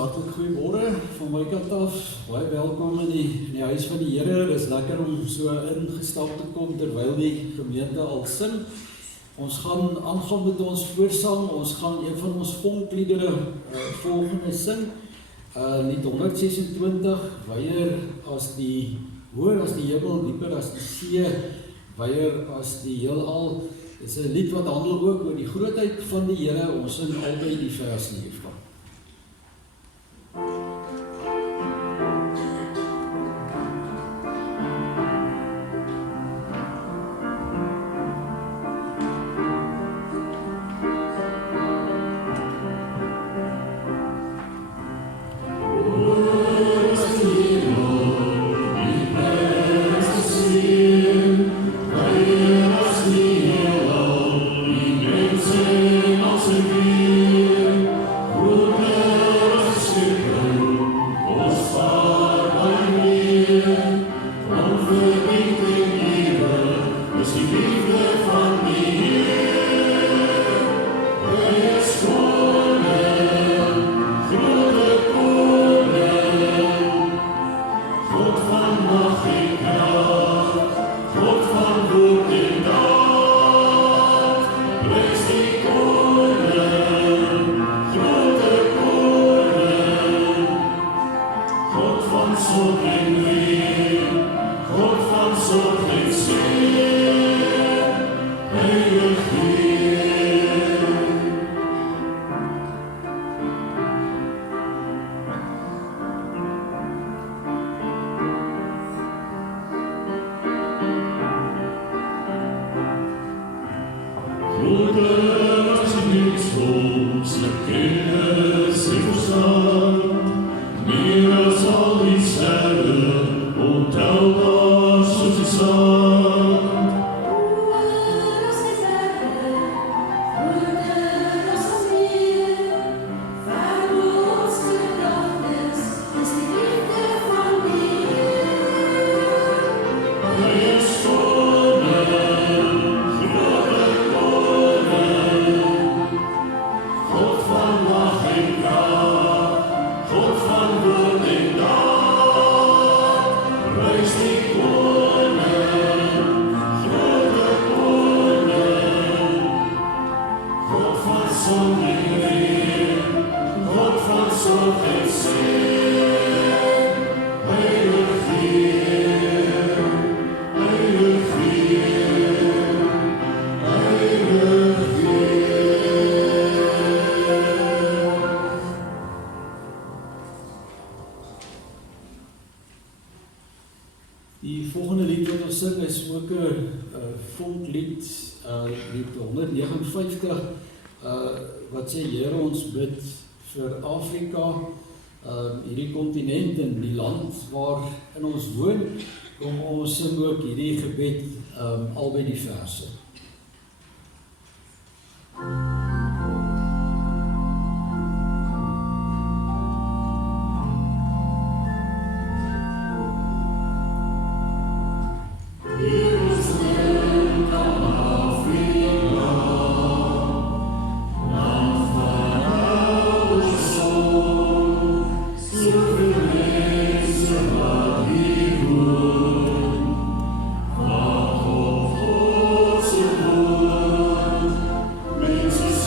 hartelijk goeiemôre van my kant af. Baie welkom in die huis van die Here. Dit is lekker om so ingestap te kom terwyl die gemeente al sing. Ons gaan aangaan met ons voorsang. Ons gaan een van ons vonkliedere volgende sing. Lied 126, Weier as die hoër as die hemel, dieper as die see, weier as die heelal. Dit is 'n lied wat handel ook oor die grootheid van die Here. Ons sing albei die vers hiervan. Die volgende lied wat ons sing is ook 'n vonklied, lied 159, wat sê Here ons bid vir Afrika, hierdie kontinent en die land waarin ons woon, kom ons sing ook hierdie gebed albei die verse. Mensen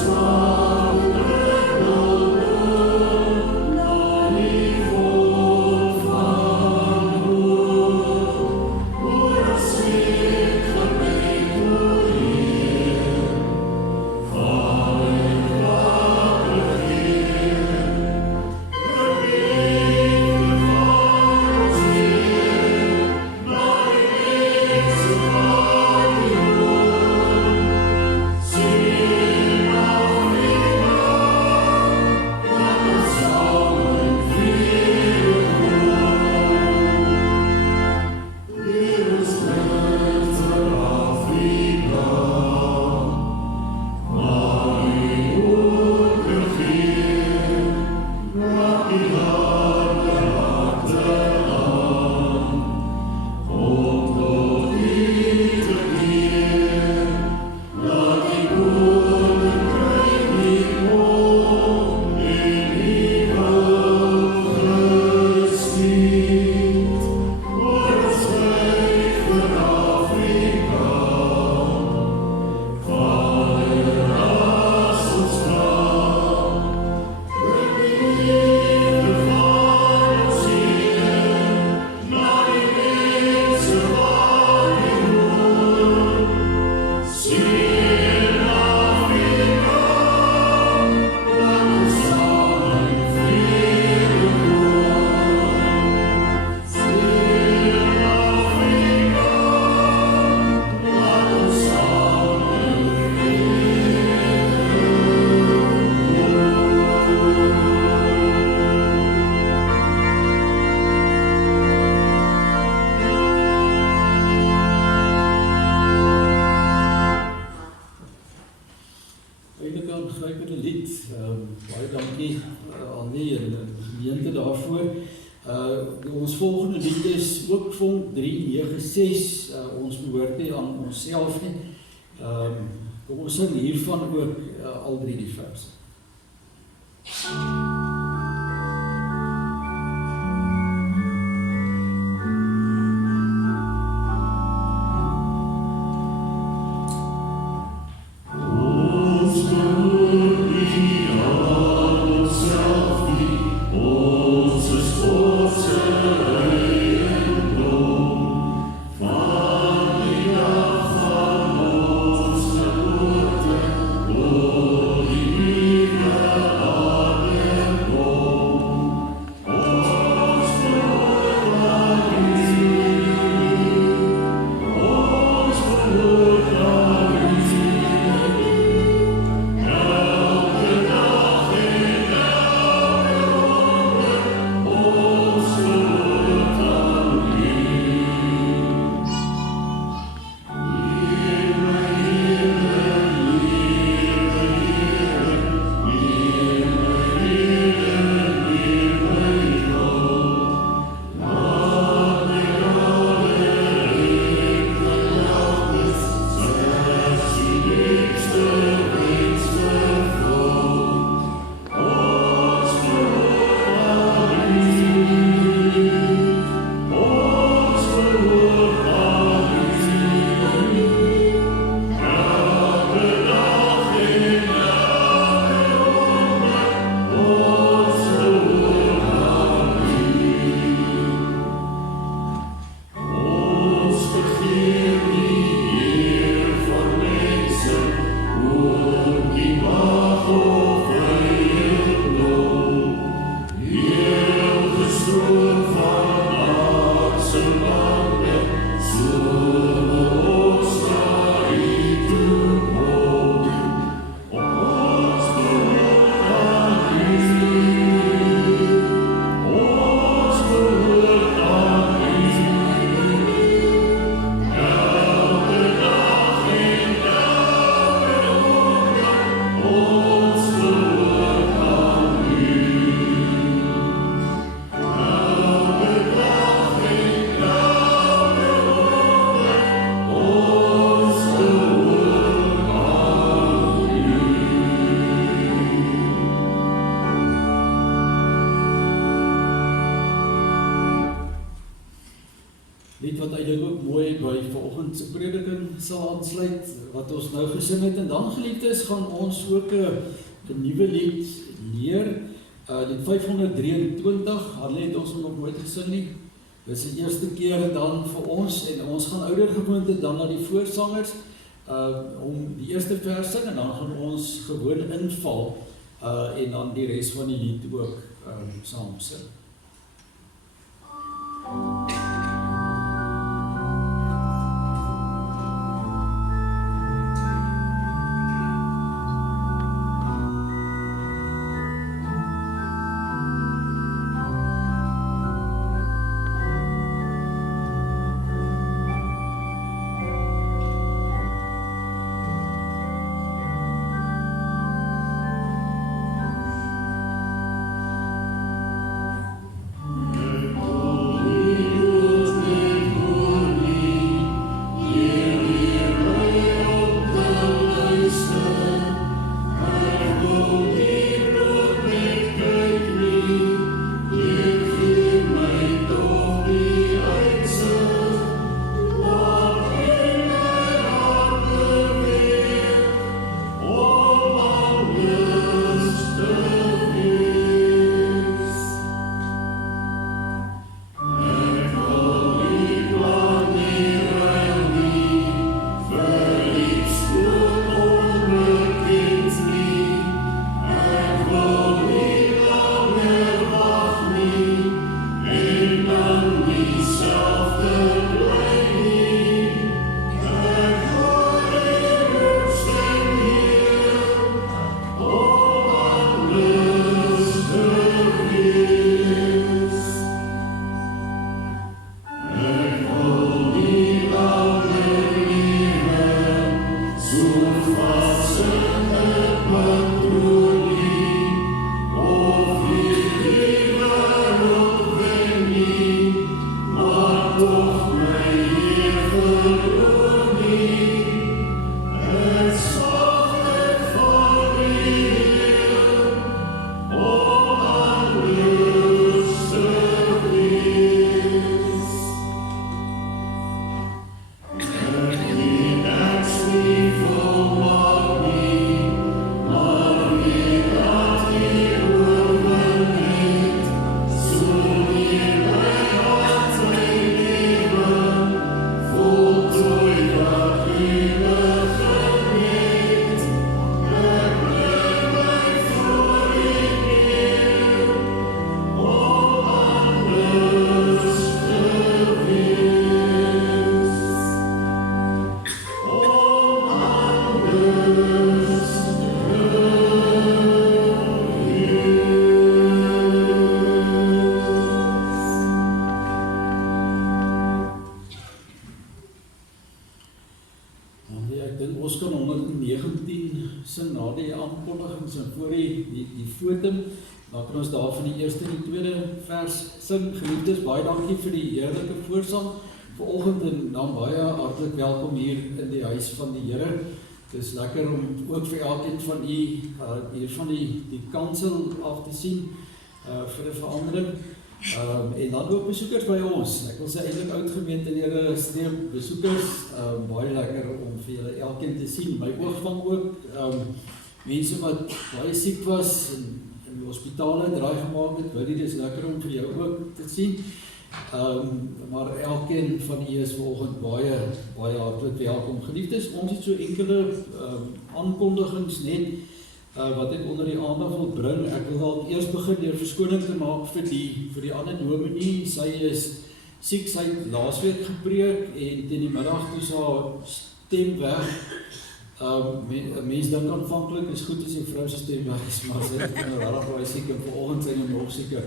eintlik 'n aangrypende lied. Baie dankie aan die en gemeente daarvoor. Ons volgende lied is ook Vonk 396. Ons behoort nie aan onsself nie. Kom ons sing hiervan ook al 3 die verse. Lied wat eintlik ook mooi by vanoggend se prediking sal aansluit, wat ons nou gesing het, en dan geliefdes gaan ons ook 'n nuwe lied leer, lied 523, Harley het ons nog nooit gesing nie, dit is die eerste keer dan vir ons, en ons gaan oudergewoonte dan na die voorsangers, om die eerste vers sing, en dan gaan ons gewoon inval, en dan die res van die lied ook saam sing. aankondigings en voor die fotum. Dan kan ons daar van die eerste en die tweede vers sing. Geliefdes, baie dankie vir die heerlike voorsang vanoggend en dan baie hartlik welkom hier in die huis van die Here. Het is lekker om ook vir elkeen van u hier van die kansel af te sien vir 'n verandering. En dan ook besoekers by ons. Ek wil sê eintlik oud gemeentelede streep besoekers. Baie lekker om vir julle elkeen te sien. My oog vang ook mense wat baie siek was en in die hospitale draai gemaak het. Wil dit is lekker om vir jou ook te sien. Maar elkeen van u is vanoggend baie hartlik welkom. Geliefdes, ons het so enkele aankondigings net wat ek onder die aandag wil bring. Ek wil dalk eers begin deur verskoning te maak vir die ander dominee. Sy is siek, sy het laasweek gepreek en teen die middag toe sy haar stem weg. Mense dink aanvanklik is goed as die vrou se stem weg is, maar sy het regtig baie siek en vanoggend sy nog sieker.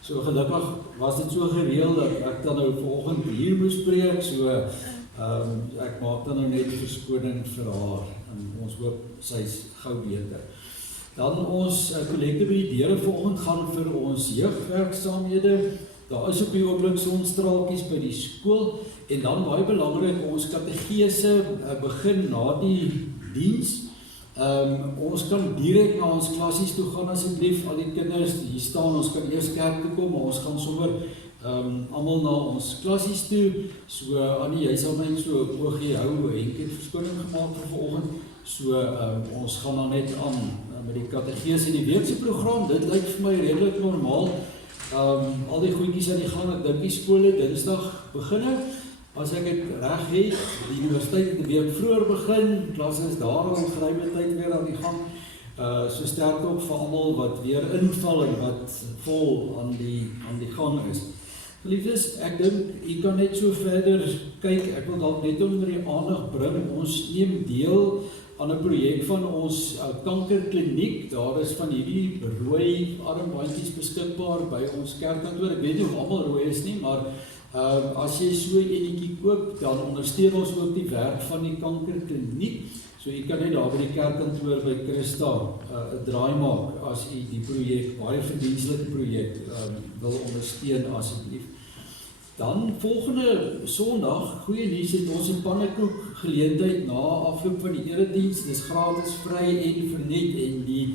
So gelukkig was dit so gereël dat ek dan nou vanoggend hier moes preek, so ek maak dan nou net verskoning vir haar en ons hoop sy's gou beter. Dan ons kollekte by die deure vanoggend gaan vir ons jeugwerksaamhede. Daar is op die oomblik sonstraaltjies by die skool en dan baie belangrik, ons kategese begin na die diens. Ons kan direk na ons klassies toe gaan asseblief, al die kinders hier staan, ons kan eers kerk toe kom, maar ons gaan sommer almal na ons klassies toe. So Annie, jy sal my so oogie hou, Henk het verskoning gemaak vir vanoggend. So ons gaan dan net aan met die kategese en die weekse program. Dit lyk vir my redelik normaal. Al die goedjies aan die gang, ek dink die skole Dinsdag beginne. As ek het reg het, die universiteit het 'n week vroeër begin, klasse is daar al geruime tyd weer aan die gang. So sterk ook vir almal wat weer inval en wat vol aan die gang is. Geliefdes, ek dink u kan net so verder kyk. Ek wil dalk net onder die aandag bring. Ons neem deel aan 'n projek van ons kankerkliniek. Daar is van hierdie rooi armbandjies beskikbaar by ons kerkkantoor. Ek weet nie of almal rooi is nie, maar as jy so enetjie koop, dan ondersteun ons ook die werk van die kankerkliniek. So jy kan net daar by die kerkkantoor by Christa 'n draai maak as jy die projek, baie verdienstelike projek wil ondersteun asseblief. Dan volgende Sondag, goeie nuus, het ons 'n pannekoek geleentheid na afloop van die erediens. Dis gratis, vry en verniet en die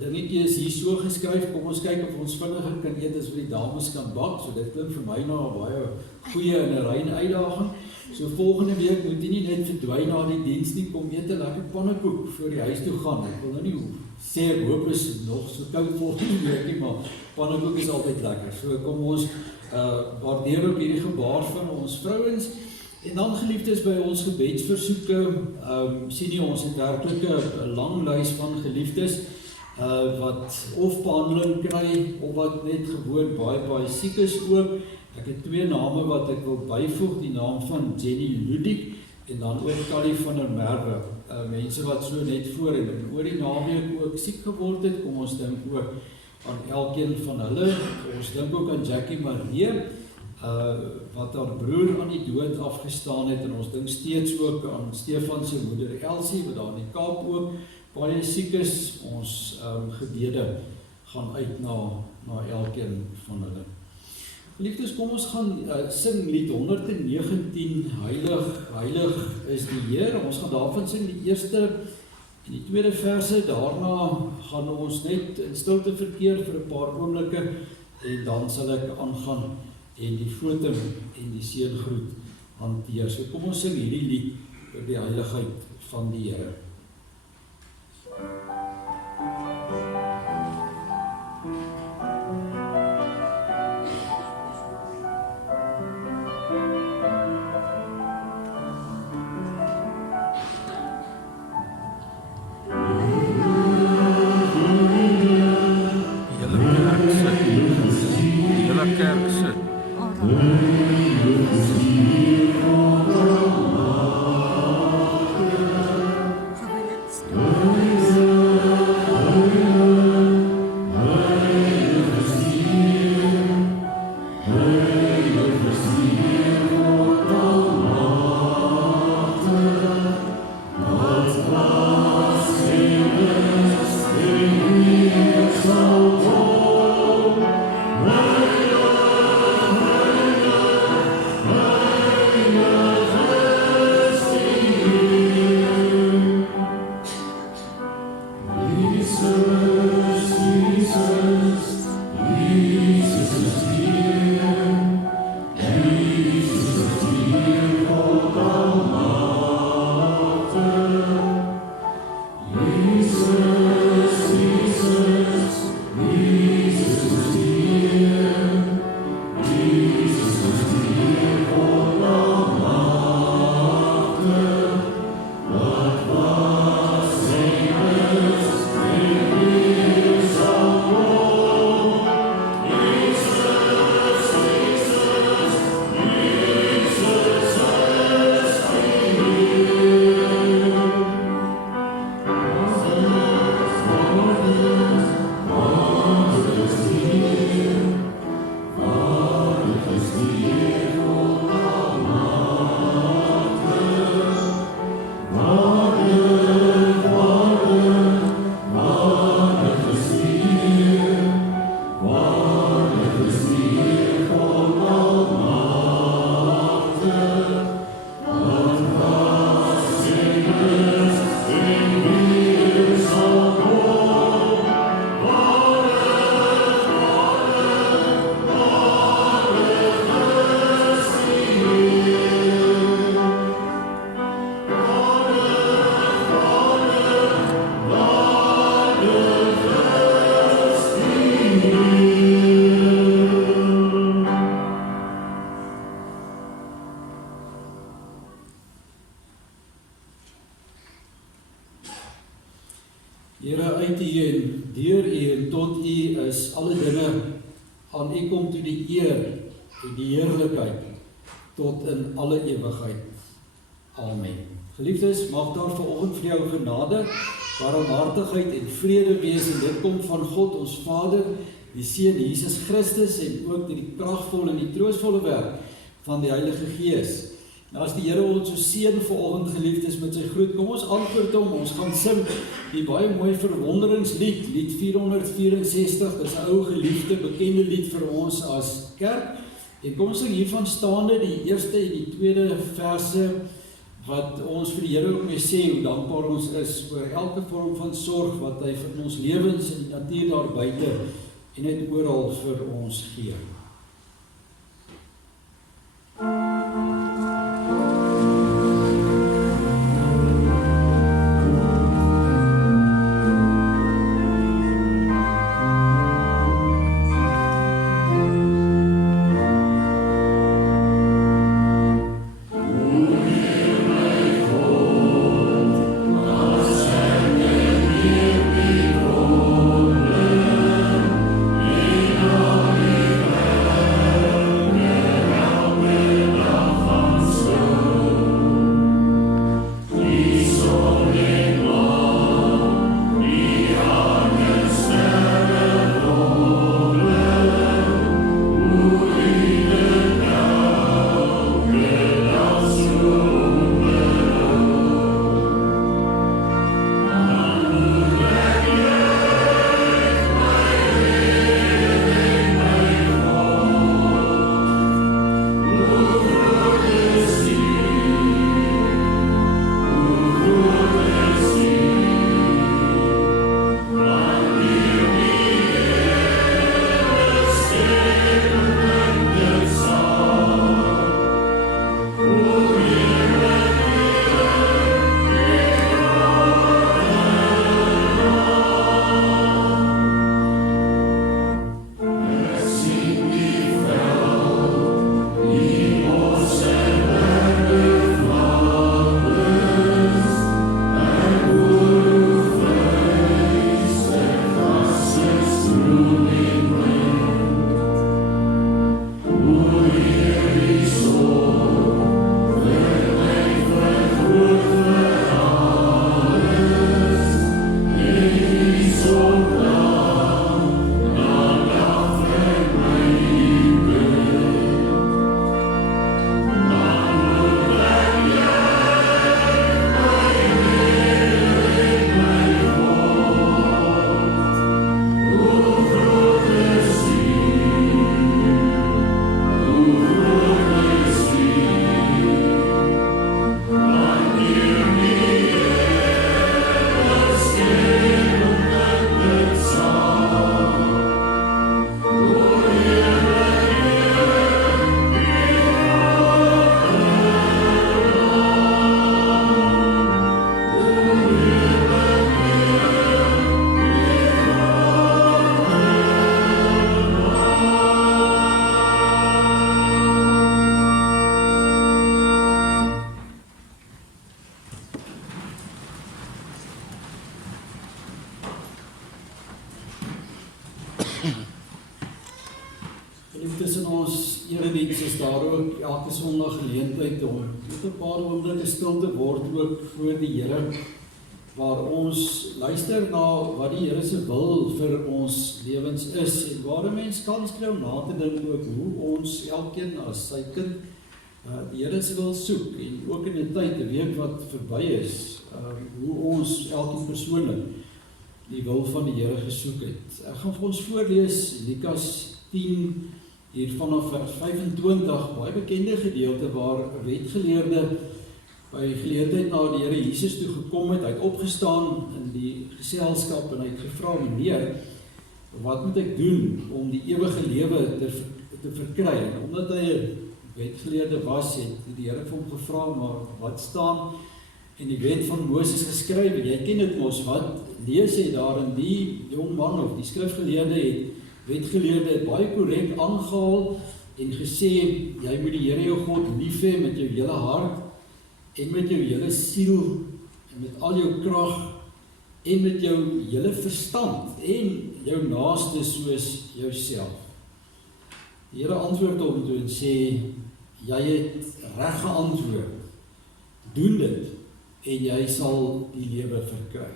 dingetjie is hier so geskryf. Kom ons kyk of ons vinniger kan eet as wat die dames kan bak. So dit klink vir my na 'n baie goeie en 'n rein uitdaging. So volgende week moet jy nie net verdwyn na die diens nie, kom eet 'n lekker pannekoek voor die huis toe gaan. Ek wil nou nie sê ek hoop is nog so koud volgende week nie, maar pannekoek is altyd lekker. So kom ons waardeer ook hierdie gebaar van ons vrouens. En dan geliefdes by ons gebedsversoeke, sien jy ons het werklik 'n lang lys van geliefdes wat of behandeling kry of wat net gewoon baie siek is ook. Ek het 2 name wat ek wil byvoeg, die naam van Jenny Ludik en dan ook Callie van der Merwe. Mense wat so net voor en oor die naweek ook siek geword het. Kom ons dink ook aan elkeen van hulle. Ons dink ook aan Jackie Marie, wat haar broer aan die dood afgestaan het, en ons dink steeds ook aan Stefan se moeder Elsie, wat daar in die Kaap ook baie siek is. Ons gebede gaan uit na elkeen van hulle. Geliefdes, kom ons gaan sing lied 119, Heilig is die Heer. Ons gaan daarvan sing die eerste en die tweede verse. Daarna gaan ons net in stilte verkeer vir 'n paar oomblikke en dan sal ek aangaan en die fotum en die seëngroet hanteer. So kom ons sing hierdie lied oor die heiligheid van die Here. Here uit U en deur U en tot U is alle dinge, aan U kom toe die eer en die heerlikheid tot in alle ewigheid. Amen. Geliefdes, mag daar vanoggend vir jou genade, barmhartigheid en vrede wees, en dit kom van God ons Vader, die Seun Jesus Christus, en ook die kragtvolle en die troostvolle werk van die Heilige Gees. Nou as die Here ons so seën vanoggend, geliefdes, met sy groet, kom ons antwoord hom. Ons gaan sing die baie mooi verwonderingslied, lied 464, dit is 'n ou geliefde, bekende lied vir ons as kerk. En kom ons sing hiervan staande die eerste en die tweede verse, wat ons vir die Here ook mee sê, hoe dankbaar ons is oor elke vorm van sorg wat hy vir ons lewens en die natuur daar buite en net oral vir ons gee. Amen. En tussen ons erediens is daar ook elke Sondag geleentheid om met 'n paar oomblikke stil te word ook voor die Here, waar ons luister na wat die Here se wil vir ons lewens is en waar 'n mens kans kry om na te dink ook hoe ons elkeen as sy kind die Here se wil soek en ook in 'n tyd, 'n week wat verby is, hoe ons elkeen persoonlik die wil van die Here gesoek het. Ek gaan vir ons voorlees Lukas 10 hier vanaf vers 25, baie bekende gedeelte waar 'n wetgeleerde by geleentheid na die Here Jesus toe gekom het. Hy het opgestaan in die geselskap en hy het gevra, meneer, wat moet ek doen om die ewige lewe te verkry? En omdat hy 'n wetgeleerde was, het die Here vir hom gevra, maar wat staan in die wet van Moses geskryf? Jy ken dit mos, wat lees jy daar? En die jong man of die skrifgeleerde wetgeleerde het baie korrek aangehaal en gesê, jy moet die Here jou God lief hê met jou hele hart en met jou hele siel en met al jou krag en met jou hele verstand en jou naaste soos jouself. Die Here antwoord hom toe en sê, jy het reg geantwoord, doen dit en jy sal die lewe verkry.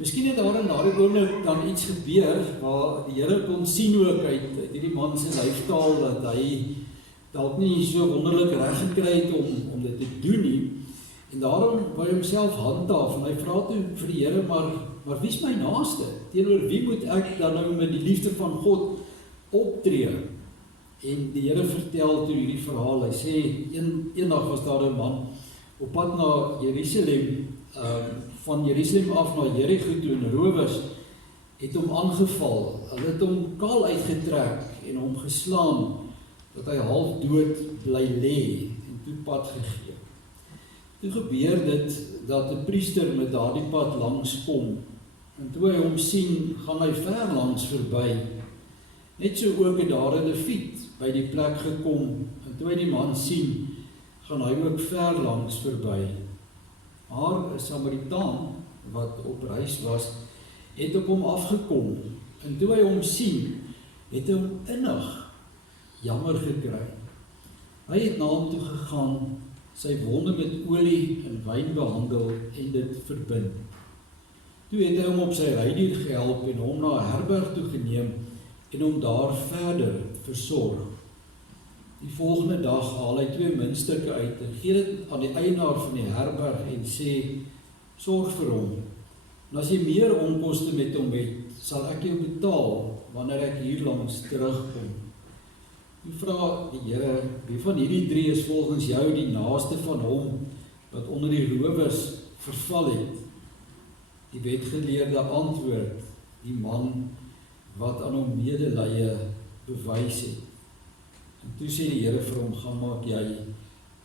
Miskien het daar in daardie oomblik dan iets gebeur waar die Here kon sien ook uit hierdie man se lyfstaal dat hy dalk nie so wonderlik reg gekry het om dit te doen nie. En daarom wou hy homself handhaaf en hy vra toe vir die Here, maar wie is my naaste? Teenoor wie moet ek dan nou met die liefde van God optree? En die Here vertel toe hierdie verhaal. Hy sê, eendag was daar 'n man op pad na Jerusalem, van Jerusalem af na Jerigo toe, en rowers het hom aangeval. Hulle het hom kaal uitgetrek en hom geslaan, dat hy half dood bly lê en toe pad gegee. Toe gebeur dit dat 'n priester met daardie pad langs kom, en toe hy hom sien, gaan hy ver langs verby. Net so ook het daar 'n leviet by die plek gekom, en toe hy die man sien, gaan hy ook ver langs verby. Maar 'n Samaritaan, wat op reis was, het op hom afgekom, en toe hy hom sien, het hy hom innig jammer gekry. Hy het na hom toe gegaan, sy wonde met olie en wyn behandel en dit verbind. Toe het hy hom op sy rydier gehelp en hom na 'n herberg toe geneem en hom daar verder versorg. Die volgende dag haal hy 2 muntstukke uit en gee dit aan die eienaar van die herberg en sê, sorg vir hom. En as jy meer onkoste met hom het, sal ek jou betaal wanneer ek hier langs terugkom. Toe vra die Here, wie van hierdie 3 is volgens jou die naaste van hom wat onder die rowers verval het? Die wetgeleerde antwoord, die man wat aan hom medelee bewys het. En toe sê die Here vir hom, gaan maak jy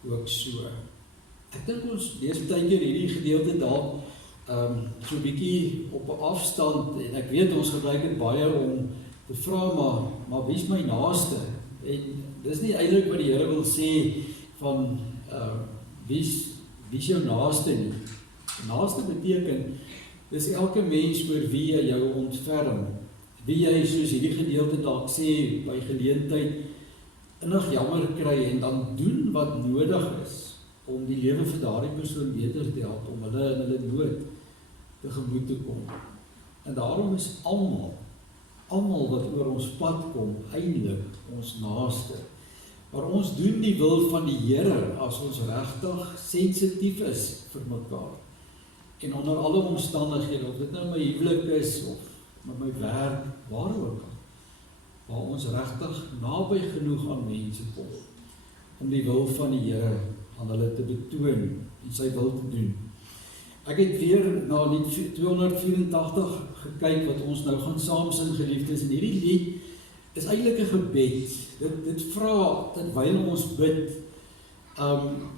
ook so. Ek dink ons lees baie keer hierdie gedeelte dalk so 'n bietjie op 'n afstand, en ek weet ons gebruik dit baie om te vra, maar wie is my naaste? En dis nie eintlik wat die Here wil sê van wie is jou naaste nie. Naaste beteken, dis elke mens oor wie jy jou ontferm, wie jy soos hierdie gedeelte dalk sê by geleentheid innig jammer kry en dan doen wat nodig is om die lewe vir daardie persoon beter te help, om hulle in hulle nood tegemoet te kom. En daarom is almal wat oor ons pad kom, eintlik ons naaste. Maar ons doen die wil van die Here as ons regtig sensitief is vir mekaar. En onder alle omstandighede, of dit nou my huwelik is of met my werk, waar ook al, waar ons regtig naby genoeg aan mense kom om die wil van die Here aan hulle te betoon en sy wil te doen. Ek het weer na lied 284 gekyk wat ons nou gaan saam sing, geliefdes, en hierdie lied is eintlik 'n gebed. Dit vra terwyl ons bid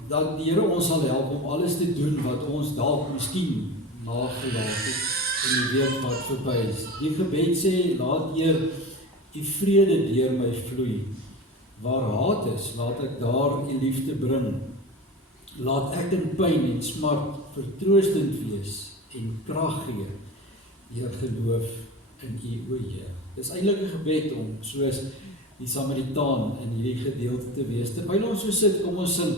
dat die Here ons sal help om alles te doen wat ons dalk miskien nagelaat het in die week wat verby is. Die gebed sê, laat Heer die vrede deur my vloei. Waar haat is, laat ek daar die liefde bring. Laat ek in pyn en smart vertroostend wees en krag gee deur geloof in U, o Heer. Dis eintlik 'n gebed om soos die Samaritaan in hierdie gedeelte te wees. Terwyl ons so sit, kom ons sing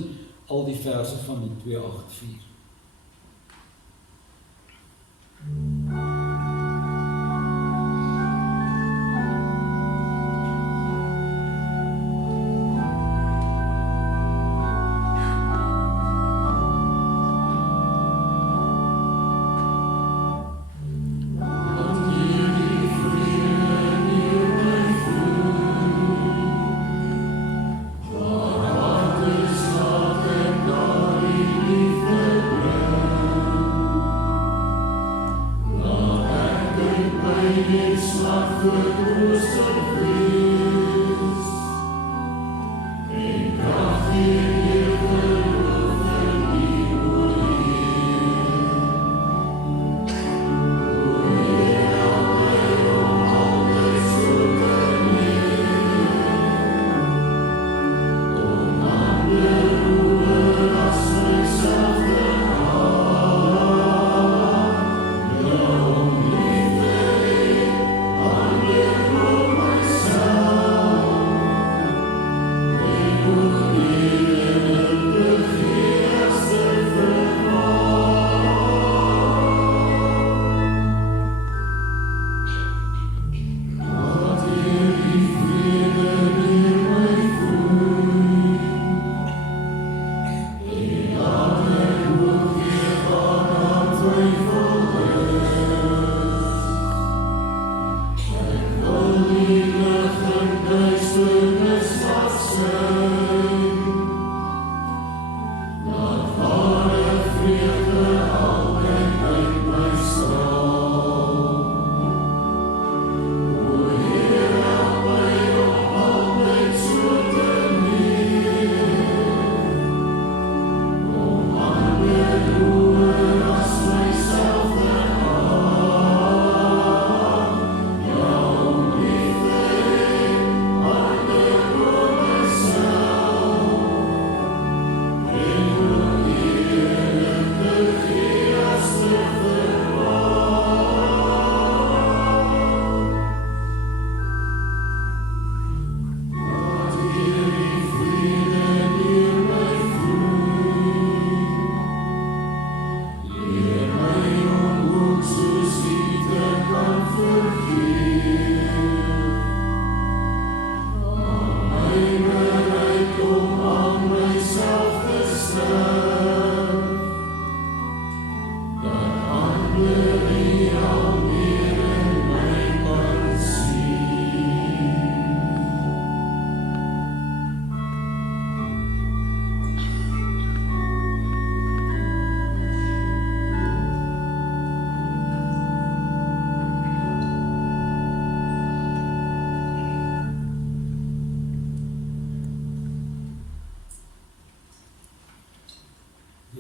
al die verse van die 284.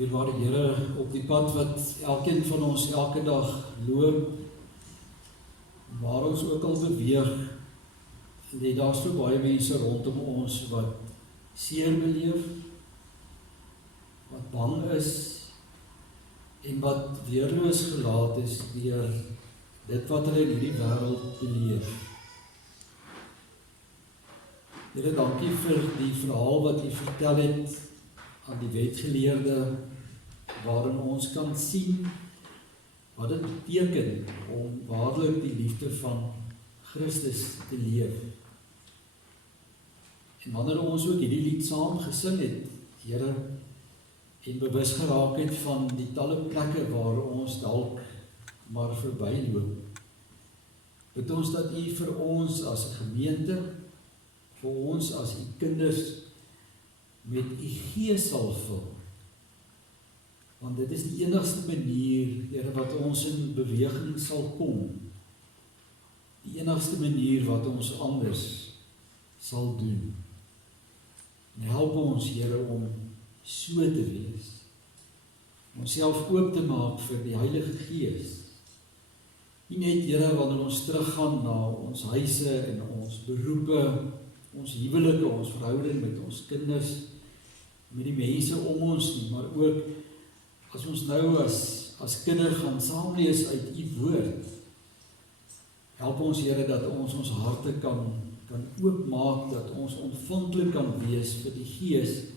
Hier waar die Here op die pad wat elkeen van ons elke dag loop, waar ons ook al beweeg, en daar is so baie mense rondom ons wat seer beleef, wat bang is, en wat weerloos gelaat is deur dit wat hulle in hierdie wêreld beleef. Here, dankie vir die verhaal wat U vertel het aan die wetgeleerde, waarin ons kan sien wat dit beteken om waarlik die liefde van Christus te leef. En wanneer ons ook hierdie lied saam gesing het, Here, en bewus geraak het van die talle plekke waar ons dalk maar verbyloop, bid ons dat U vir ons as 'n gemeente, vir ons as U kinders, met U Gees sal vul. Want dit is die enigste manier, Here, wat ons in beweging sal kom. Die enigste manier wat ons anders sal doen. En help ons, Here, om so te wees. Om onsself oop te maak vir die Heilige Gees. Nie net, Here, wanneer ons teruggaan na ons huise en ons beroepe, ons huwelike, ons verhouding met ons kinders, met die mense om ons nie, maar ook as ons nou as kinders gaan saamlees uit U woord, Help ons, Here, dat ons harte kan oopmaak, dat ons ontvanklik kan wees vir die Gees,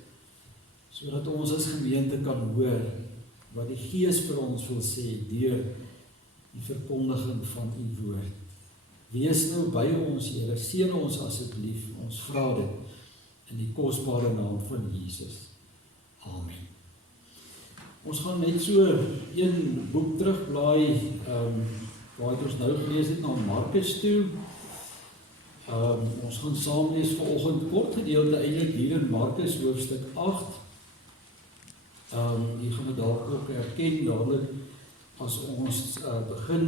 sodat ons as gemeente kan hoor wat die Gees vir ons wil sê deur die verkondiging van u woord. Wees nou by ons, Here, seën ons asseblief, ons vra dit in die kosbare naam van Jesus. Amen. Ons gaan net so een boek terugblaai, waar ons nou gelees het, na Markus toe. Ons gaan saam lees vanoggend kort gedeelte eintlik hier in Markus hoofstuk 8. Hier gaan we dalk ook herken dadelik as ons begin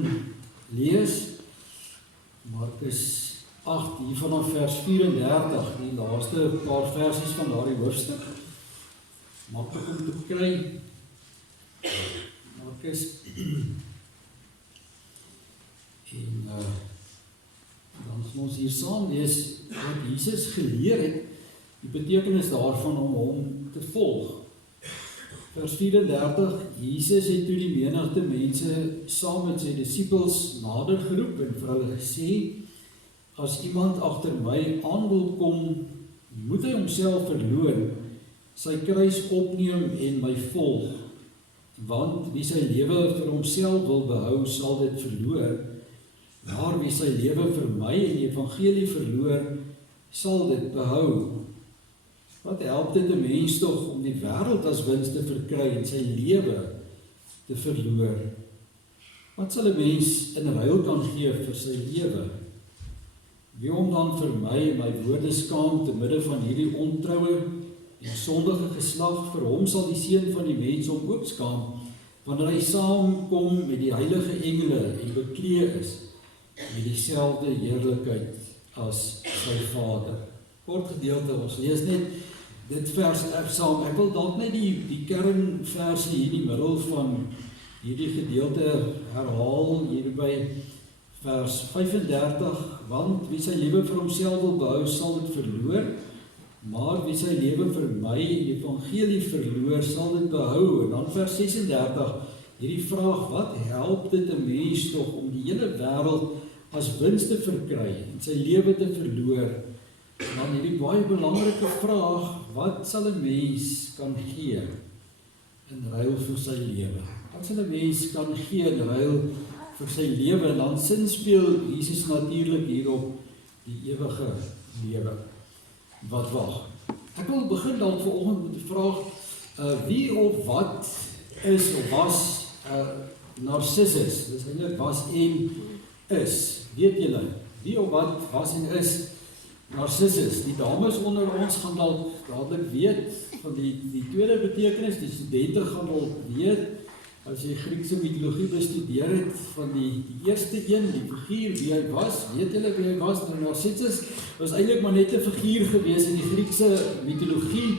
lees. Markus 8, hier vanaf vers 34, die laaste paar versies van daardie hoofstuk. Maklik om te kry. Markus en dan gaan ons hier saam lees wat Jesus geleer het, die betekenis daarvan om hom te volg. Vers 34, Jesus het toe die menigte mense saam met sy disippels nader geroep en vir hulle gesê, as iemand agter my aan wil kom, moet hy homself verloon, sy kruis opneem en my volg. Want wie sy lewe vir homself wil behou, sal dit verloor. Maar wie sy lewe vir my en die evangelie verloor, sal dit behou. Wat help dit 'n mens tog om die wêreld as wins te verkry en sy lewe te verloor? Wat sal 'n mens in ruil kan gee vir sy lewe? Wie hom dan vir my en my woorde skaam te midde van hierdie ontroue en sondige geslag, vir hom sal die Seun van die mens hom ook skaam, wanneer hy saamkom met die heilige engele en bekleed is met dieselfde heerlikheid as sy Vader. Kort gedeelte, ons lees net dit vers saam. Ek wil dalk net die kernversie hier in die middel van hierdie gedeelte herhaal, hier by vers 35, want wie sy lewe vir homself wil behou, sal dit verloor, maar wie sy lewe vir my en die evangelie verloor, sal dit behou. En dan vers 36, hierdie vraag, wat help dit 'n mens tog om die hele wêreld as wins te verkry en sy lewe te verloor? En dan hierdie baie belangrike vraag, wat sal 'n mens kan gee in ruil vir sy lewe? Wat sal 'n mens kan gee in ruil vir sy lewe? En dan sinspeel Jesus natuurlik hierop die ewige lewe wat wag. Ek wil begin dalk vanoggend met die vraag, wie of wat is of was Narcissus? Dis eintlik was en is. Weet julle, wie of wat was en is Narcissus? Die dames onder ons gaan dalk dadelik weet van die tweede betekenis, die studente gaan dalk weet, as jy Griekse mitologie bestudeer het, van die eerste een, die figuur, wie hy was, weet julle wie hy was? Narcissus was eintlik maar net 'n figuur gewees in die Griekse mitologie,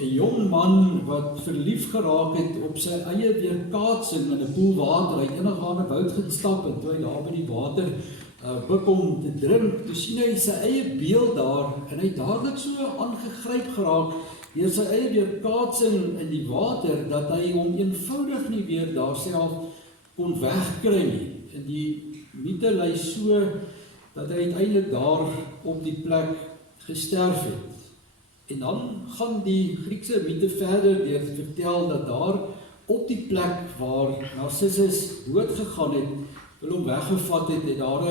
'n jong man wat verlief geraak het op sy eie weerkaatsing in 'n poel water. Hy het eendag aan 'n woud gestap en toe hy daar by die water bekom te drink, toe sien hy sy eie beeld daar en hy het dadelik so aangegryp geraak deur sy eie weerkaatsing in die water, dat hy hom eenvoudig nie weer daar self kon wegkry nie. En die mite lei so, dat hy uiteindelik daar op die plek gesterf het. En dan gaan die Griekse mite verder deur te vertel, dat daar op die plek waar Narcissus dood gegaan het, wil hom weggevat het, daar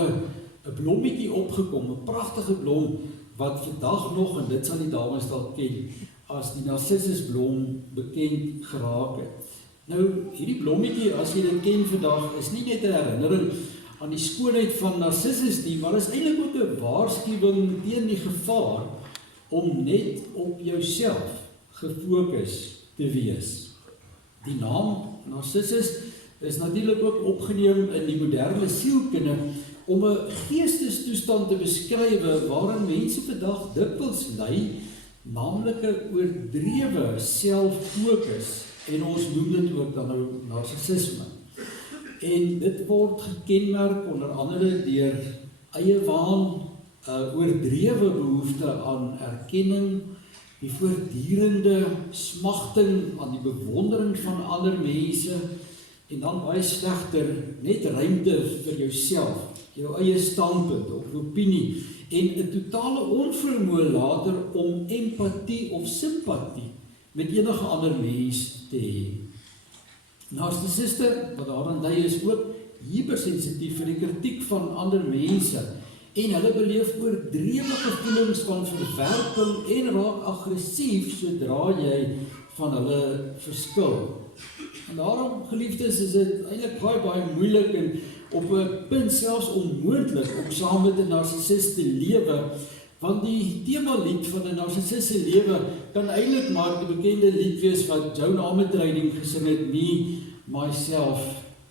'n blommetjie opgekom, 'n pragtige blom, wat vandag nog, en dit sal die dames dalk ken, as die Narcissusblom bekend geraak het. Nou, hierdie blommetjie, as jy dit ken vandag, is nie net 'n herinnering aan die skoonheid van Narcissus nie, maar is eintlik ook 'n waarskuwing teen die gevaar om net op jouself gefokus te wees. Die naam Narcissus is natuurlik ook opgeneem in die moderne sielkunde om 'n geestestoestand te beskryf waarin mense vandag dikwels ly, naamlik 'n oordrewe selffokus, en ons noem dit ook dan nou narcissisme. En dit word gekenmerk onder andere deur eie waan, oordrewe behoefte aan erkenning, die voortdurende smagting aan die bewondering van ander mense, En dan baie slegter, net ruimte vir jouself, jou eie standpunt of opinie, en 'n totale onvermoë later om empatie of simpatie met enige ander mens te hê. Narcissiste, wat daaraan dui, is ook hypersensitief vir die kritiek van ander mense, en hulle beleef oordrewe gevoelens van verwerping en raak aggressief sodra jy van hulle verskil. En daarom, geliefdes, is dit eintlik baie moeilik en op 'n punt selfs onmoontlik om saam met 'n narcissist te lewe, want die temalied van 'n narcissist se lewe kan eintlik maar die bekende lied wees wat Joan Armatrading gesing het, Me, Myself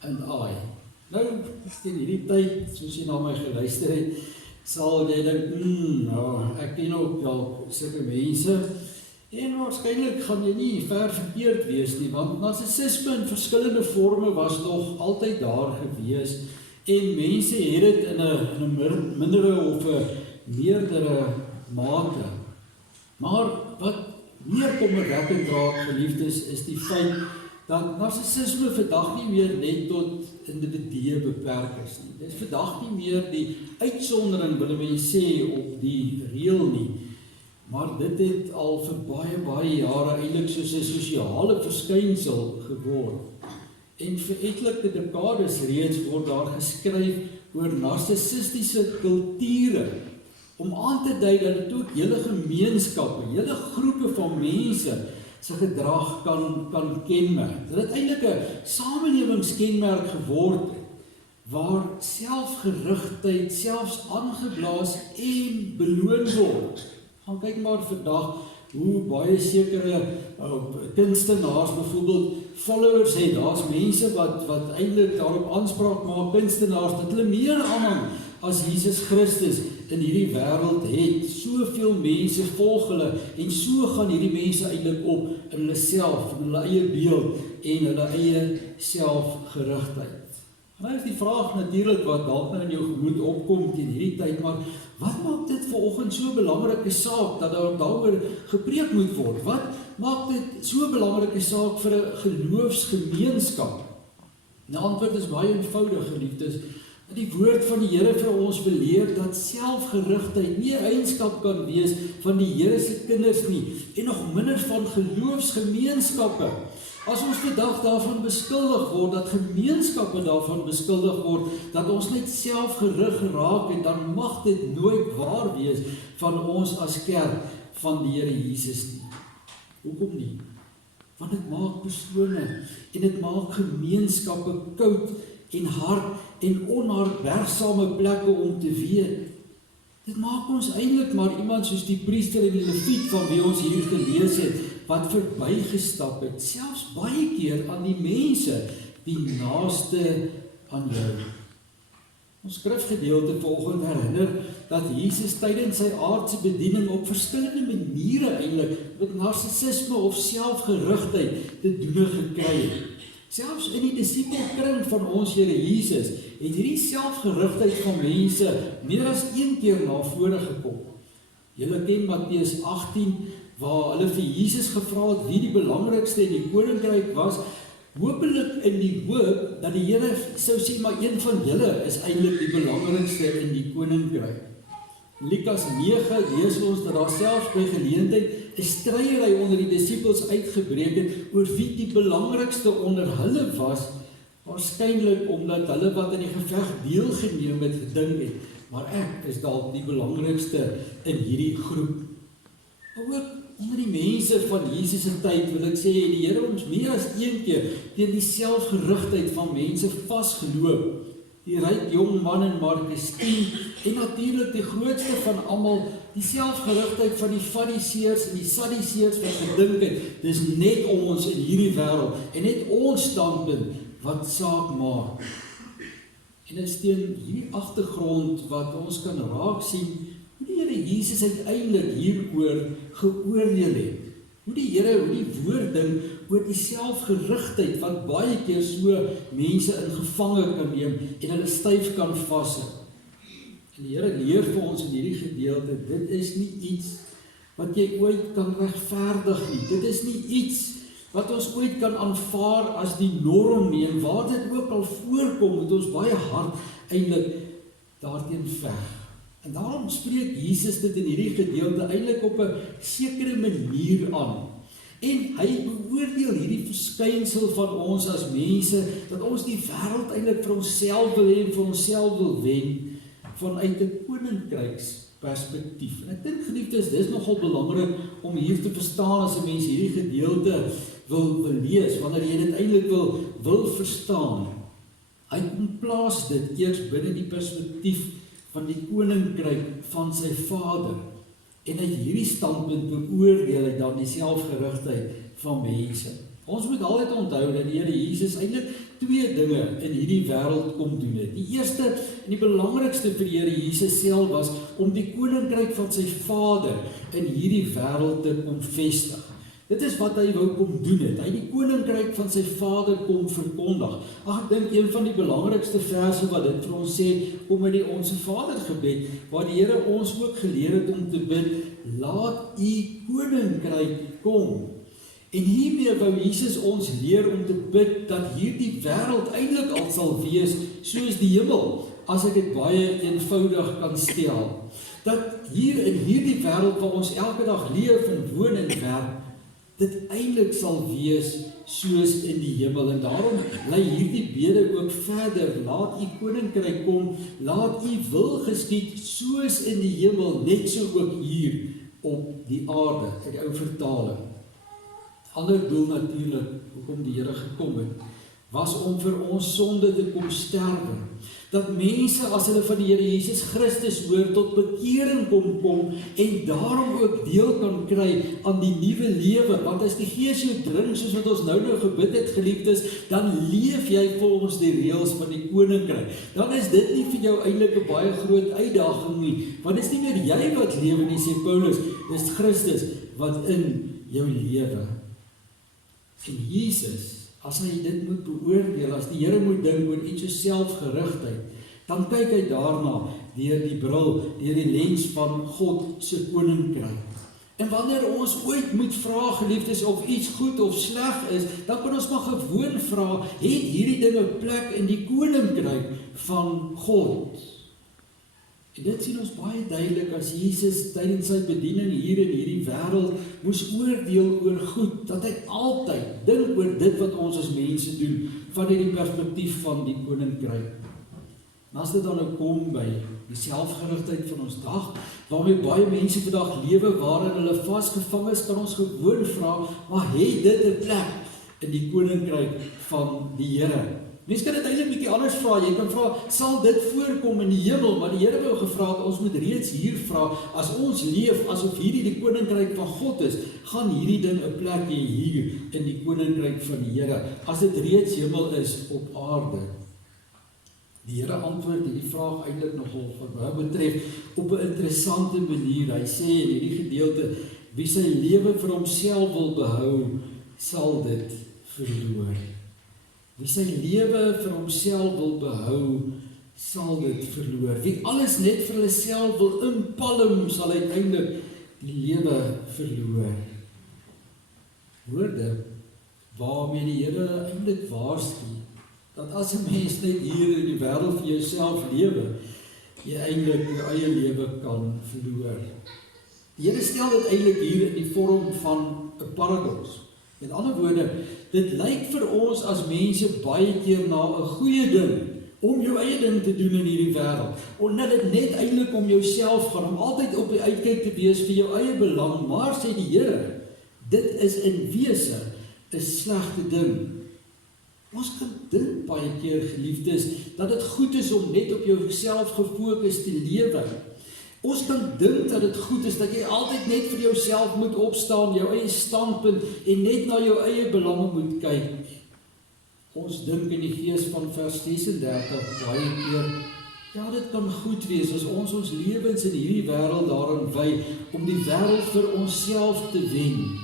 and I. Nou, in hierdie tyd, soos jy na my geluister het, sal jy dink, ek ken ook wel sulke mense, en waarskynlik gaan jy nie ver verkeerd wees nie, want narcissisme in verskillende vorme was nog altyd daar gewees, en mense het dit in 'n mindere of 'n meerdere mate. Maar wat meer kommerwekkend raak, geliefdes, is die feit dat narcissisme vandag nie meer net tot individue beperk is nie. Dit is vandag nie meer die uitsondering, wil mense sê, op die reël nie. Maar dit het al vir baie jare eintlik soos 'n sosiale verskynsel geword. En vir etlike dekades reeds word daar geskryf oor narcissistiese kulture, om aan te dui dat dit ook hele gemeenskappe, hele groepe van mense se gedrag kan kenmerk. Dit het eintlik 'n samelewingskenmerk geword, waar selfgerigtheid selfs aangeblaas en beloon word. Gaan kyk maar vandag hoe baie sekere kunstenaars byvoorbeeld followers het. Daar's mense wat eintlik daarop aanspraak maak, kunstenaars, dat hulle meer aanhang as Jesus Christus in hierdie wêreld het. Soveel mense volg hulle, en so gaan hierdie mense eintlik op in hulle self, in hulle eie beeld en hulle eie selfgerigtheid. Nou is die vraag natuurlik wat dalk nou in jou gemoed opkom teen hierdie tyd, maar wat maak dit vanoggend so 'n belangrike saak dat daar daaroor gepreek moet word? Wat maak dit so 'n belangrike saak vir 'n geloofsgemeenskap? Die antwoord is baie eenvoudig, geliefdes. Die woord van die Here vir ons beleer dat selfgerigtheid nie 'n eienskap kan wees van die Here se kinders nie, en nog minder van geloofsgemeenskappe. As ons vandag daarvan beskuldig word, dat gemeenskappe daarvan beskuldig word, dat ons net selfgerig geraak het, dan mag dit nooit waar wees van ons as kerk van die Here Jesus nie. Hoekom nie? Want dit maak persone en dit maak gemeenskappe koud en hard en onherbergsame plekke om te weet. Dit maak ons eintlik maar iemand soos die priester en die leviet van wie ons hier gelees het, wat verbygestap het, selfs baie keer aan die mense, die naaste aan jou. Ons skrifgedeelte vanoggend herinner dat Jesus tydens sy aardse bediening op verskillende maniere eintlik met narcissisme of selfgerigtheid te doen gekry het. Selfs in die disipelkring van ons Here Jesus het hierdie selfgerigtheid van mense meer as een keer na vore gekom. Julle ken Matteus 18, waar hulle vir Jesus gevra het wie die belangrikste in die koninkryk was, hopelik in die hoop dat die Here sou sê, maar een van julle is eintlik die belangrikste in die koninkryk. Lukas 9 lees ons dat daar selfs by geleentheid 'n stryery onder die disippels uitgebreek het oor wie die belangrikste onder hulle was, waarskynlik omdat hulle wat in die geveg deelgeneem het gedink het, maar ek is dalk die belangrikste in hierdie groep. Maar ook onder die mense van Jesus se tyd wil ek sê, die Here ons meer as een keer teen die selfgerigtheid van mense vasgeloop. Die ryk jong man in Markus 10 en natuurlik die grootste van almal, die selfgerigtheid van die Fariseërs en die Sadduseërs wat gedink het, dis net ons in hierdie wêreld en net ons standpunt wat saak maak. En dit is teen hierdie agtergrond wat ons kan raak sien hoe die Here Jesus uiteindelik hieroor geoordeel het. Hoe die woord ding oor die selfgerigtheid wat baie keer so mense in gevange kan neem en hulle styf kan vashou. En die Here leer vir ons in hierdie gedeelte, dit is nie iets wat jy ooit kan regverdig nie. Dit is nie iets wat ons ooit kan aanvaar as die norm nie, en waar dit ook al voorkom, moet ons baie hard eintlik daarteen veg. En daarom spreek Jesus dit in hierdie gedeelte eintlik op 'n sekere manier aan. En hy beoordeel hierdie verskynsel van ons as mense, dat ons die wêreld eintlik vir onsself wil hê en vir onsself wil wen, vanuit 'n koninkryksperspektief. En ek dink geliefdes, dis nogal belangrik om hier te verstaan as 'n mens hierdie gedeelte wil lees, wanneer jy dit eintlik wil verstaan. Hy plaas dit eers binne die perspektief van die koninkryk van sy Vader. En uit hierdie standpunt beoordeel hy dan die selfgerigtheid van mense. Ons moet altyd onthou dat die Here Jesus eintlik twee dinge in hierdie wêreld kom doen het. Die eerste en die belangrikste vir die Here Jesus self was om die koninkryk van sy Vader in hierdie wêreld te kom vestig. Dit is wat hy wou kom doen het. Hy die koninkryk van sy Vader kom verkondig. Ek dink een van die belangrikste verse wat dit vir ons sê, kom uit die Onse Vader gebed, waar die Here ons ook geleer het om te bid, laat u koninkryk kom. En hiermee wou Jesus ons leer om te bid dat hierdie wêreld eintlik al sal wees soos die hemel, as ek dit baie eenvoudig kan stel. Dat hier in hierdie wêreld waar ons elke dag leef en woon en werk, dit eintlik sal wees soos in die hemel. En daarom lei hierdie bede ook verder, laat u koninkryk kom, laat u wil geskied soos in die hemel, net so ook hier op die aarde, uit die ou vertaling. Ander doel natuurlik, hoekom die Here gekom het, was om vir ons sonde te kom sterwe. Dat mense, as hulle van die Here Jesus Christus hoor, tot bekering kom en daarom ook deel kan kry aan die nuwe lewe. Want as die Gees jou dring, soos wat ons nou gebid het, geliefdes, dan leef jy volgens die reëls van die koninkryk. Dan is dit nie vir jou eintlik 'n baie groot uitdaging nie, want dit is nie meer jy wat lewe nie, sê Paulus, dis Christus wat in jou lewe. En Jesus, as hy dit moet beoordeel, as die Here moet dink oor iets soos selfgerigtheid, dan kyk hy daarna deur die bril, deur die lens van God se koninkryk. En wanneer ons ooit moet vra, geliefdes, of iets goed of sleg is, dan kan ons maar gewoon vra, het hierdie dinge plek in die koninkryk van God? En dit sien ons baie duidelik as Jesus tydens sy bediening hier in hierdie wêreld moes oordeel oor goed, dat hy altyd dink oor dit wat ons as mense doen, vanuit die perspektief van die koninkryk. En as dit dan nou kom by die selfgerigtheid van ons dag, waarmee baie mense vandag lewe, waarin hulle vasgevang is, kan ons gewoon vra, maar het dit 'n plek in die koninkryk van die Here? Mens kan dit eintlik 'n bietjie anders vra. Jy kan vra, sal dit voorkom in die hemel? Maar die Here wou gevra het, ons moet reeds hier vra, as ons leef asof hierdie die koninkryk van God is, gaan hierdie ding 'n plek hê hier in die koninkryk van die Here, as dit reeds hemel is op aarde. Die Here antwoord hierdie vraag eintlik nogal wat betref op 'n interessante manier. Hy sê in hierdie gedeelte, wie sy lewe vir homself wil behou, sal dit verloor. Wie sy lewe vir homself wil behou, sal dit verloor. Wie alles net vir hulle self wil inpalm, sal uiteindelik die lewe verloor. Woorde waarmee die Here eintlik waarsku, dat as 'n mens net hier in die wêreld vir jouself lewe, jy eintlik jou eie lewe kan verloor. Die Here stel dit eintlik hier in die vorm van 'n paradoks. Met ander woorde, dit lyk vir ons as mense baie keer na 'n goeie ding, om jou eie ding te doen in hierdie wêreld, omdat dit net eintlik om jouself gaan, om altyd op die uitkyk te wees vir jou eie belang, maar sê die Here, dit is in wese 'n slegte ding. Ons kan dink baie keer, geliefdes, dat dit goed is om net op jouself gefokus te lewe. Ons kan dink dat dit goed is, dat jy altyd net vir jouself moet opstaan, jou eie standpunt, en net na jou eie belange moet kyk. Ons dink in die gees van vers 36 baie keer, ja, dit kan goed wees, as ons lewens in hierdie wêreld daarin wy, om die wêreld vir onsself te wen.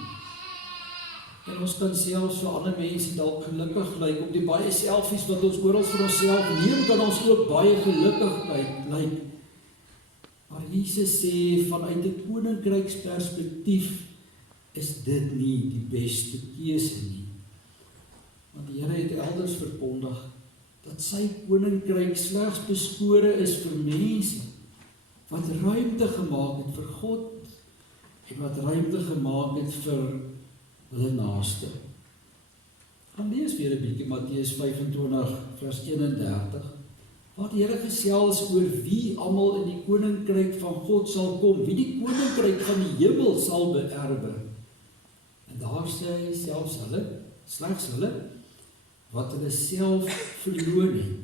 En ons kan selfs vir ander mense dalk gelukkig lyk, op die baie selfies wat ons oral vir onsself neem, kan ons ook baie gelukkig lyk. Maar Jesus sê, vanuit 'n koninkryksperspektief, is dit nie die beste keuse nie. Want die Here het elders verkondig dat sy koninkryk slegs beskore is vir mense wat ruimte gemaak het vir God en wat ruimte gemaak het vir hulle naaste. Gaan lees weer 'n bietjie Matteus 25 vers 31, waar die Here gesels oor wie almal in die koninkryk van God sal kom, wie die koninkryk van die hemel sal beerwe. En daar sê hy selfs hulle, slegs hulle, wat hulle self verloon het,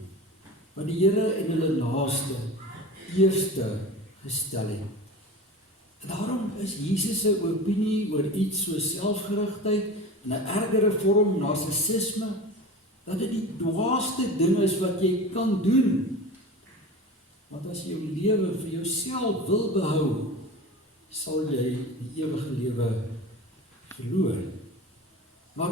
wat die Here en hulle naaste eerste gestel het. En daarom is Jesus se opinie oor iets so selfgerigtheid en 'n ergere vorm narcissisme, dat dit die dwaaste ding is wat jy kan doen. Want as jy jou lewe vir jouself wil behou, sal jy die ewige lewe verloor. Maar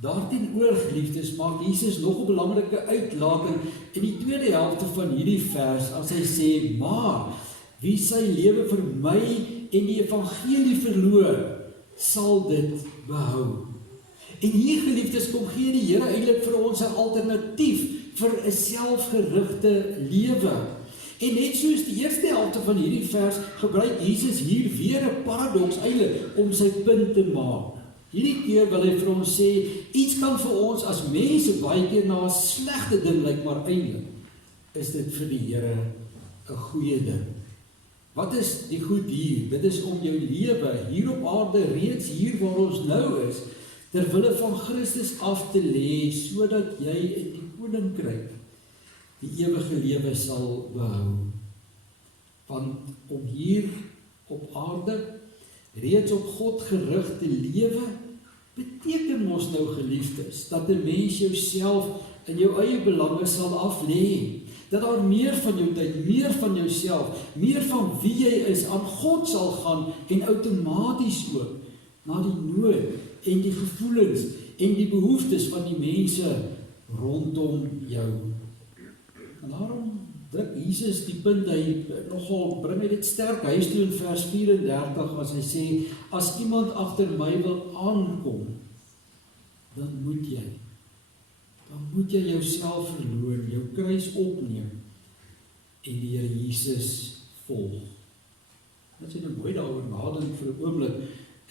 daarteenoor, geliefdes, maak Jesus nog 'n belangrike uitlating in die tweede helfte van hierdie vers, as hy sê, maar wie sy lewe vir my en die evangelie verloor, sal dit behou. En hier, geliefdes, kom gee die Here eintlik vir ons 'n alternatief vir 'n selfgerigte lewe. En net soos die eerste helfte van hierdie vers, gebruik Jesus hier weer 'n paradoks eintlik om sy punt te maak. Hierdie keer wil hy vir ons sê, iets kan vir ons as mense baie keer na 'n slegte ding lyk, maar eintlik is dit vir die Here 'n goeie ding. Wat is die goed hier? Dit is om jou lewe hier op aarde, reeds hier waar ons nou is, ter wille van Christus af te lê, sodat jy in die koninkryk die ewige lewe sal behou. Want om hier op aarde reeds op God gerig te lewe, beteken mos nou, geliefdes, dat 'n mens jouself in jou eie belange sal aflê. Dat daar meer van jou tyd, meer van jouself, meer van wie jy is aan God sal gaan en outomaties ook na die nood en die gevoelens en die behoeftes van die mense rondom jou. En daarom druk Jesus die punt, hy nogal bring hy dit sterk huis toe in vers 34, as hy sê, as iemand agter my wil aankom, dan moet jy jouself verloon, jou kruis opneem en die Here Jesus volg. As jy nou mooi daaroor nadink vir 'n oomblik,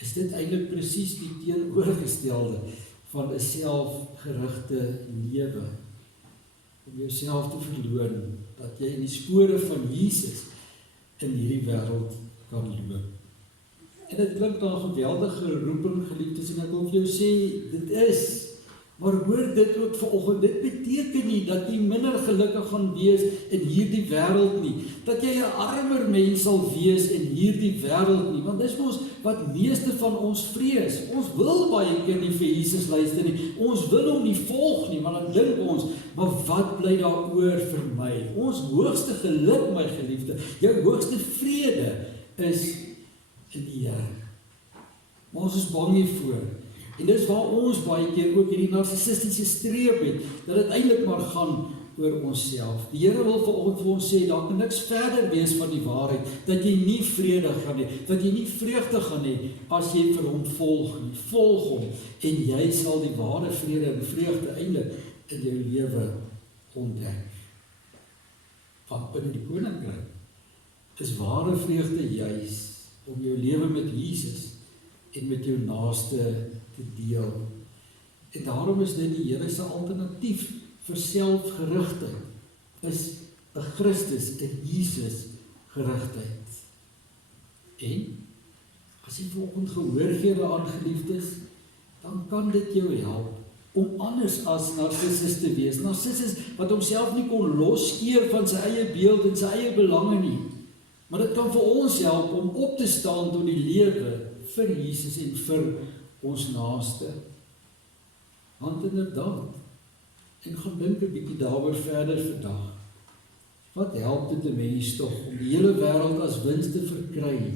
is dit eintlik presies die teenoorgestelde van 'n selfgerigte lewe. Om jouself te verloon, dat jy in die spore van Jesus in hierdie wêreld kan loop. En dit klink dan 'n geweldige roeping, geliefdes, en ek wil vir jou sê, dit is, maar hoor dit ook vanoggend, dit beteken nie dat jy minder gelukkig gaan wees in hierdie wêreld nie, dat jy 'n armer mens sal wees in hierdie wêreld nie, want dis mos wat meeste van ons vrees. Ons wil baie keer nie vir Jesus luister nie, ons wil hom nie volg nie, maar dan dink ons, maar wat bly daar oor vir my? Ons hoogste geluk, my geliefde, jou hoogste vrede is in die Here. Maar ons is bang hiervoor. En dis waar ons baie keer ook hierdie narcissistiese streep het, dat dit eintlik maar gaan oor onsself. Die Here wil vanoggend vir ons sê, daar kan niks verder wees van die waarheid, dat jy nie vrede gaan hê, dat jy nie vreugde gaan hê, as jy vir hom volg nie. Volg hom, en jy sal die ware vrede en vreugde eintlik in jou lewe ontdek. Want binne die koninkryk is ware vreugde juis om jou lewe met Jesus en met jou naaste te deel. En daarom is dit die Here se alternatief vir selfgerigtheid, is 'n Christus, 'n Jesus gerigtheid. En as jy vanoggend gehoor gee daaraan, geliefdes, dan kan dit jou help om anders as narcissus te wees. Narcissus wat homself nie kon losskeer van sy eie beeld en sy eie belange nie. Maar dit kan vir ons help om op te staan tot die lewe vir Jesus en vir ons naaste. Want inderdaad, en gaan dink 'n bietjie daaroor verder vandag. Wat help dit 'n mens tog om die hele wêreld as wins te verkry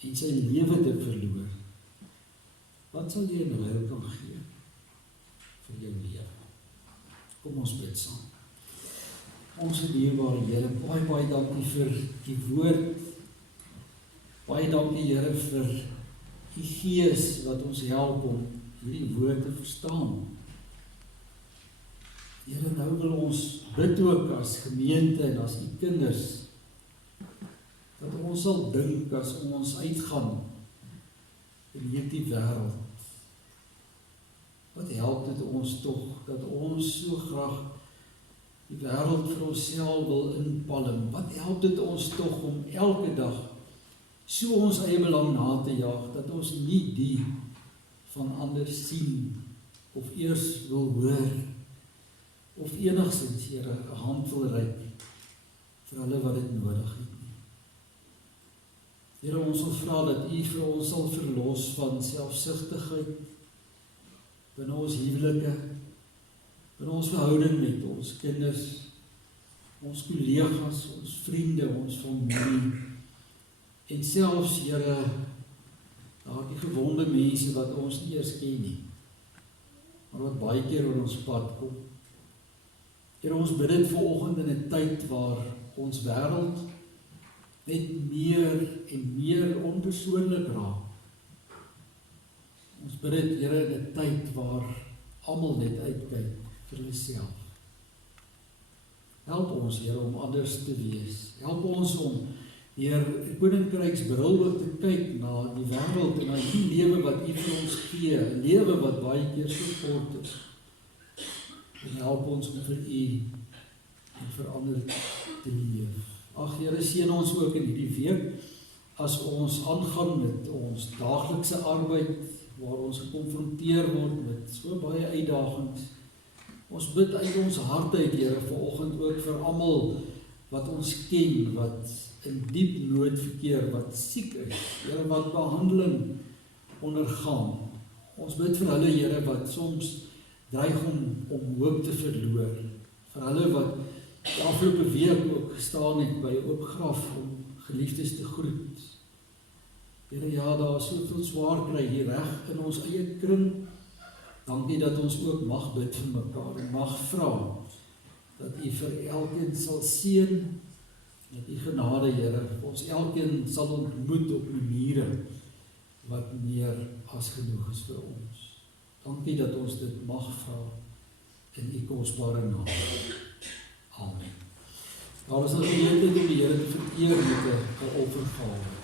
en sy lewe te verloor? Wat sal jy in ruil kan gee vir jou lewe? Kom ons bid saam. Ons dierbare Here, baie dankie vir die woord. Baie dankie, Here, vir die Gees wat ons help om hierdie woord te verstaan. Here, nou wil ons bid ook as gemeente en as die kinders, dat ons sal dink as ons uitgaan in hierdie wêreld. Wat help dit ons tog, dat ons so graag die wêreld vir onsself wil inpalm? Wat help dit ons tog om elke dag so ons eie belang na te jaag, dat ons nie die van ander sien, of eers wil hoor, of enigstens, Here, 'n hand wil reik vir hulle wat dit nodig het nie. Here, ons wil vra dat U vir ons sal verlos van selfsugtigheid binne ons huwelike, binne ons verhouding met ons kinders, ons kollegas, ons vriende, ons familie, en selfs, Here, daardie gewonde mense wat ons nie eers ken nie, maar wat baie keer oor ons pad kom. Here, ons bid dit vanoggend in 'n tyd waar ons wêreld net meer en meer onpersoonlik raak. Ons bid dit, Here, in 'n tyd waar almal net uitkyk vir hulself. Help ons, Here, om anders te wees. Help ons om deur koninkryksbril ook te kyk na die wêreld en na die lewe wat U vir ons gee, 'n lewe wat baie keer so kort is. En help ons om vir U en vir ander te leef. Ag, Here, seën ons ook in hierdie week as ons aangaan met ons daaglikse arbeid, waar ons gekonfronteer word met so baie uitdagings. Ons bid uit ons harte uit, Here, vanoggend ook vir almal wat ons ken, wat in diep nood verkeer, wat siek is, Here, wat behandeling ondergaan. Ons bid vir hulle, Here, wat soms dreig om hoop te verloor. Vir hulle wat die afgelope week ook gestaan het by 'n oop graf om geliefdes te groet. Here, ja, daar is soveel swaar kry hier reg in ons eie kring. Dankie dat ons ook mag bid vir mekaar en mag vra dat U vir elkeen sal seën, dat U genade, Here, ons elkeen sal ontmoet op maniere wat meer as genoeg is vir ons. Dankie dat ons dit mag vra in U kosbare naam. Amen. Daar is 'n geleentheid om die Here te vereer met 'n offergawe.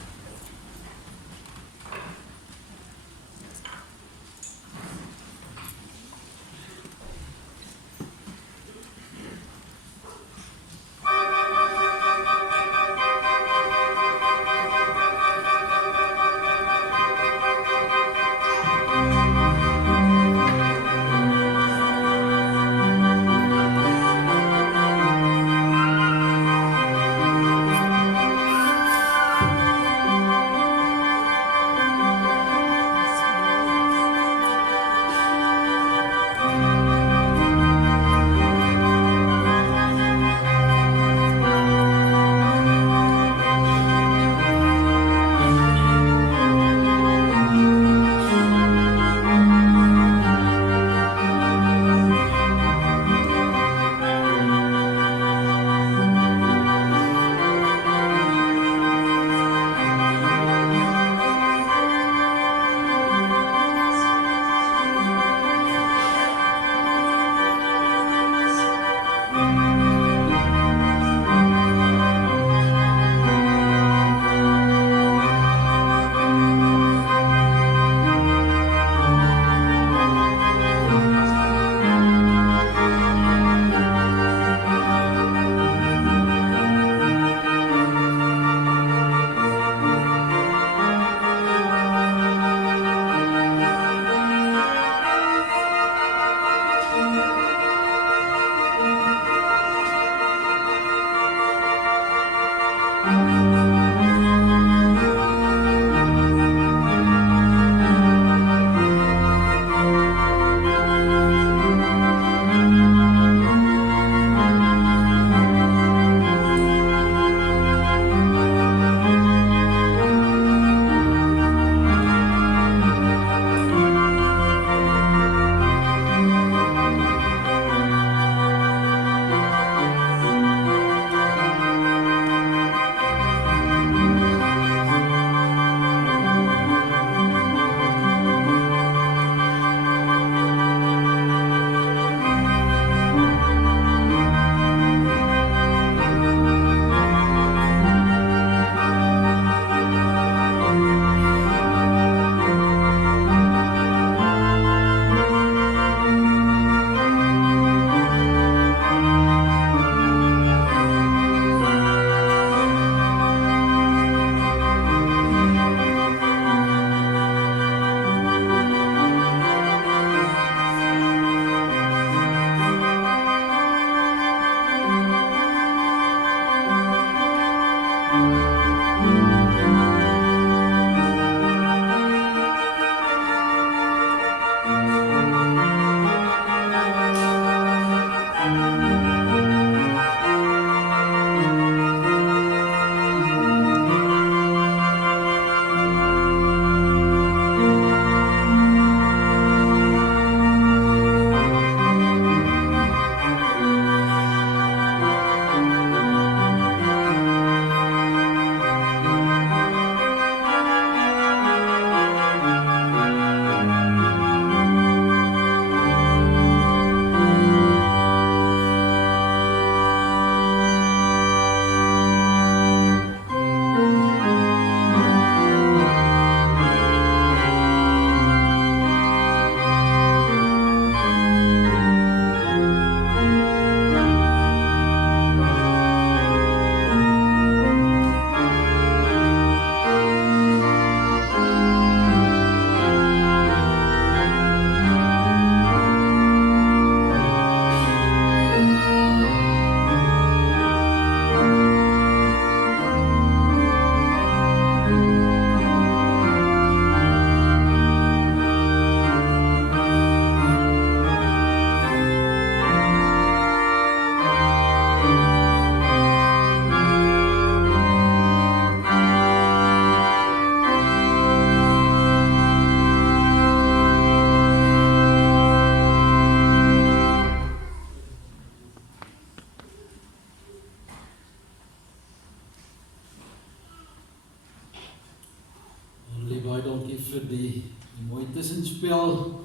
vir die mooi tussenspel.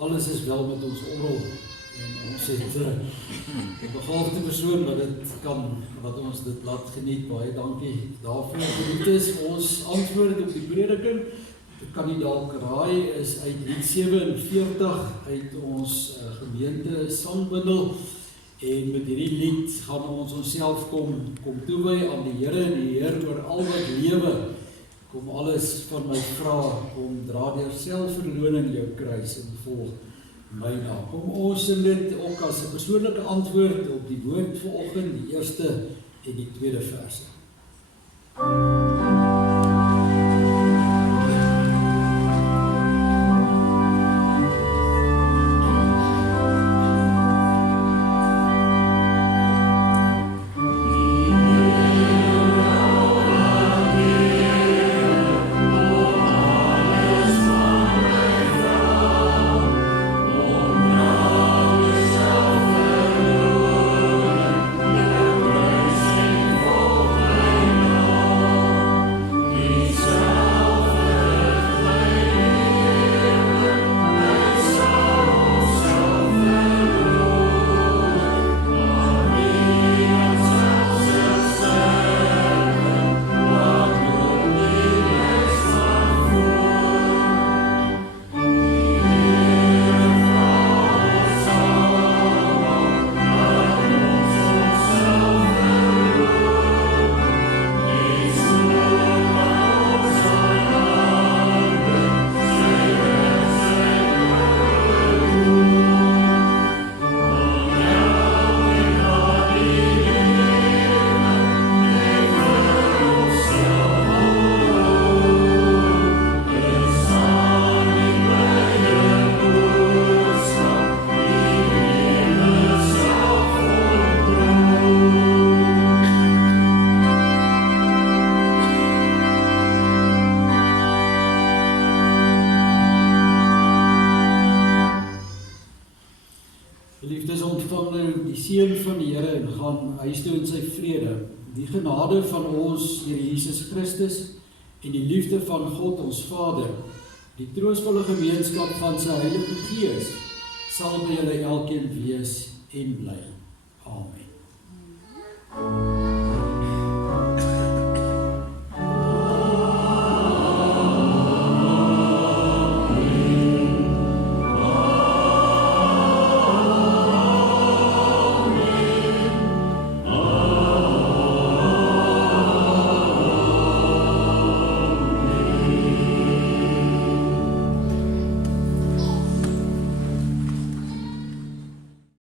Alles is wel met ons orgel. En ons het 'n begaafde persoon wat ons dit laat geniet. Baie dankie daarvoor. Geliefdes, ons antwoord op die prediking. Dit kan nie dalk raai, is uit lied 47 uit ons gemeente sangbundel. En met hierdie lied gaan ons onsself kom toewy aan die Here, en die Heer oor al wat lewe. Kom alles van my vra, kom dra deur selfverloning jou kruis en volg my na. Kom ons sing dit ook as 'n persoonlike antwoord op die woord vanoggend, die eerste en die tweede verse. Geliefdes, ontvang nou die seën van die Here en gaan huis toe in sy vrede. Die genade van ons Here Jesus Christus en die liefde van God ons Vader, die troostvolle gemeenskap van sy Heilige Gees, sal by julle elkeen wees en bly. Amen.